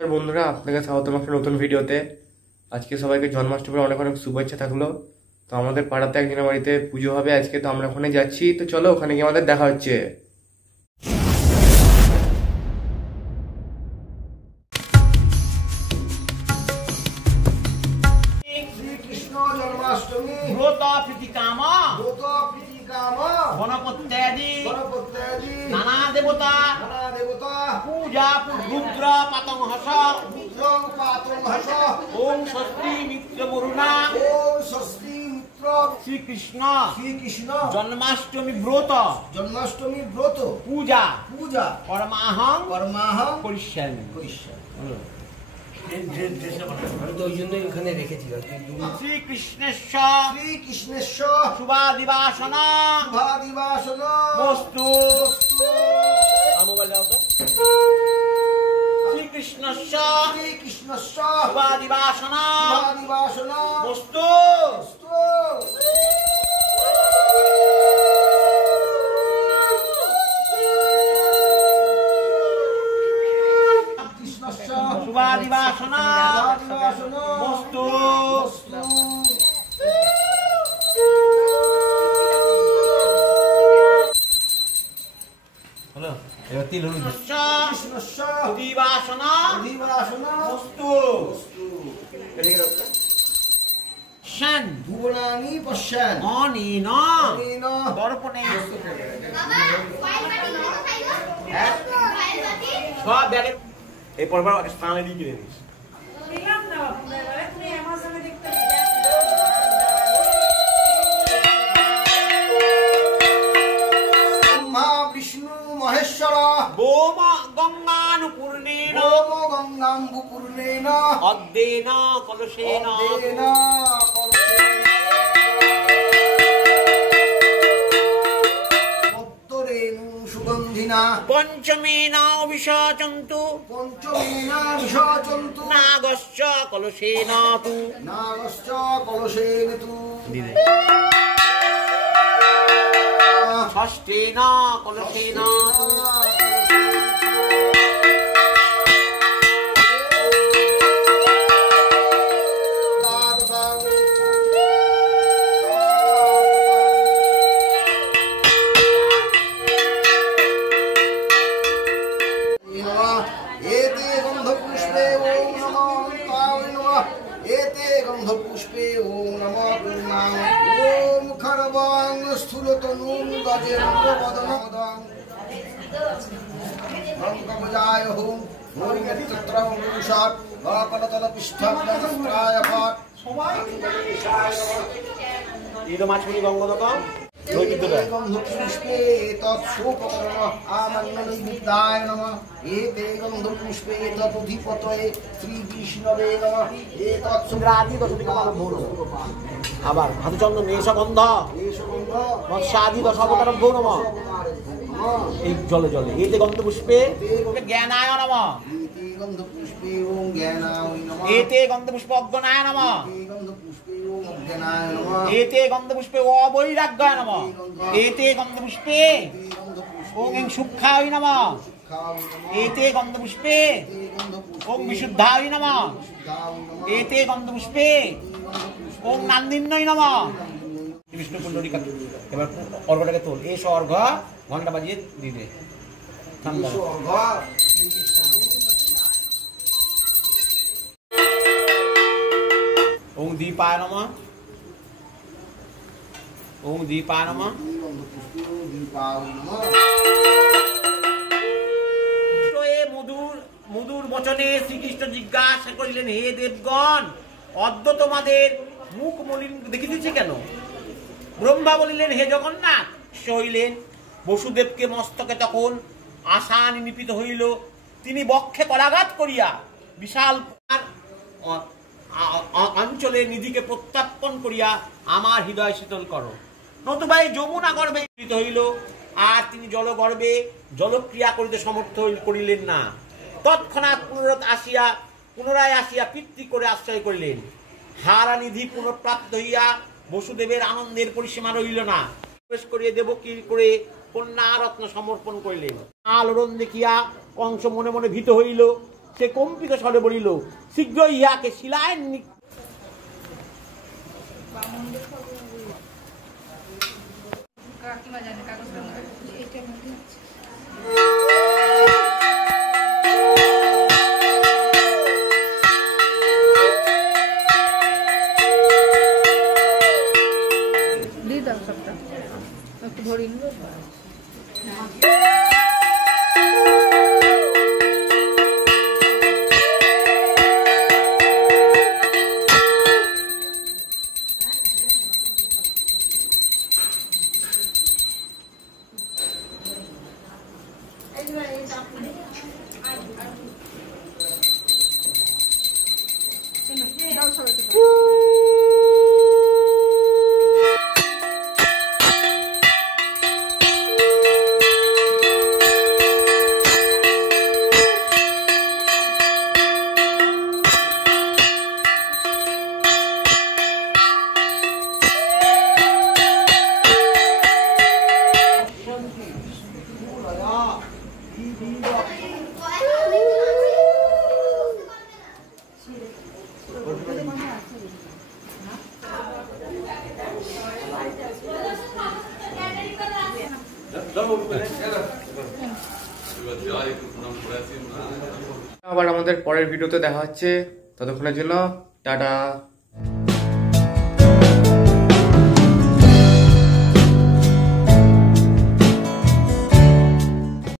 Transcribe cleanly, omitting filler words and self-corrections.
বন্ধুরা, আপনাকে স্বাগতম একটা নতুন ভিডিওতে। আজকে সবাইকে জন্মাষ্টমীর অনেক অনেক শুভেচ্ছা থাকলো। তো আমাদের পাড়াতে একজনের বাড়িতে পুজো হবে আজকে, তো আমরা ওখানে যাচ্ছি। তো চলো, ওখানে গিয়ে আমাদের দেখা হচ্ছে। শ্রীকৃষ্ণ জন্মাষ্টমী ব্রত প্রীতিকাম গণপত্যাদি নানা দেবতা পূজা রুদ্র পাতংহস ওম ষষ্ঠী মিত্র বরুণা শ্রীকৃষ্ণ জন্মাষ্টমী ব্রত পূজা কর্মাহং করিষ্যামি। শ্রীকৃষ্ণেশ্বর শুভাদিবাসন বস্তু শ্রীকৃষ্ণেশ্বর শুভাদিবাসন বস্তু শুভাদিবাসন বস্তু দিবাসন বস্তু শান ভুবনানি পশ্যান অনিন দর্পণে সব ব্যাগে এই পরবার স্থানে দিয়ে কিনে দিস। ব্রহ্মা বিষ্ণু মহেশ্বর বোম গঙ্গানুপূর্ণেন গঙ্গাম্বুপূর্ণেন অদ্যেন কলশেন পত্তরেণু সুগন্ধিনা পঞ্চমেন বিসর্জন্তু নাগশ্চ কলশেন তু নাগশ্চ কলশেন তু ষষ্ঠেন কলশেন তু एते गन्धपुष्पे ओम नमो अनन्ताय नमः एते गन्धपुष्पे ओम नमो पूर्णाय ओम खरवां स्थूलतनुं गजेन्द्रवदनमदं गङ्गमजाय होम ओम नेत्रत्रं पुरुषात् वाकटतलपिष्ठब्दस्त्राय भाट ইদমাচমণি গঙ্গদকম गन्धपुष्पे तत्सोपकरण आमन्यनिविद्याय नमः एते गन्धपुष्पे तदधिपतये श्रीविष्णवे नमः ইন্দ্রাদি দশদিকমারম্ভ আবার হাতুচন্দ্র নেশগন্ধ মৎস্যাদি দশাবতারম্ভ নম। এই জলে জলে এতে গন্ধপুষ্পে জ্ঞানায় নম एते गन्धपुष्पे ओम ज्ञानाय नमः এতে গন্ধপুষ্প অজ্ঞানায় নম गन्धपुष्पे ओम अज्ञानाय नमः এতে গন্ধপুষ্পে অবৈরাগ্যায় নম এতে গন্ধপুষ্পে ওম সুখায় নম এতে গন্ধপুষ্পে ওম বিশুদ্ধায় নম এতে গন্ধপুষ্পে ওম নান্দিন্যই নম। বিষ্ণু পুণ্ডরিকা এবার অর্ঘটাকে তোল এস অর্ঘ ঘন্টা বাজিয়ে দিবে। ওম দীপায় নমঃ ওম দীপায় নমঃ মধুর বচনে শ্রীকৃষ্ণ জিজ্ঞাসা করিলেন, হে দেবগণ, অদ্য তোমাদের মুখ মলিন দেখিতেছে কেন? ব্রহ্মা বলিলেন, হে জগন্নাথ। হইলেন বসুদেবকে মস্তকে তখন আশা নিপীত হইল। তিনি বক্ষে করাঘাত করিয়া বিশাল অঞ্চলে নিধিকে প্রত্যাপন করিয়া আমার হৃদয় শীতল করো, নতুবা এই যমুনা গর্ভে হইল। আর তিনি জলগর্ভে জলক্রিয়া করিতে সমর্থ করিলেন না। তৎক্ষণাৎ পুনরায় আসিয়া পিতৃ করে আশ্রয় করিলেন। হারা নিধি পুনঃপ্রাপ্ত হইয়া বসুদেবের আনন্দের পরিসীমা রহিল না। প্রবেশ করিয়া দেবকী করে কন্যা রত্ন সমর্পণ করিলেন। আলোড়ন দেখিয়া কংস মনে মনে ভীত হইল। সে কম্পিত স্বরে বলিল, শীঘ্রই ইহাকে শিলায় কাকিমা জানে কাগজটা এইটার মধ্যে আছে। দিয়ে দাও সবটা, একটু ধরিন। দাও সবাইকে। আবার আমাদের পরের ভিডিওতে দেখা হচ্ছে, ততক্ষণের জন্য টাটা।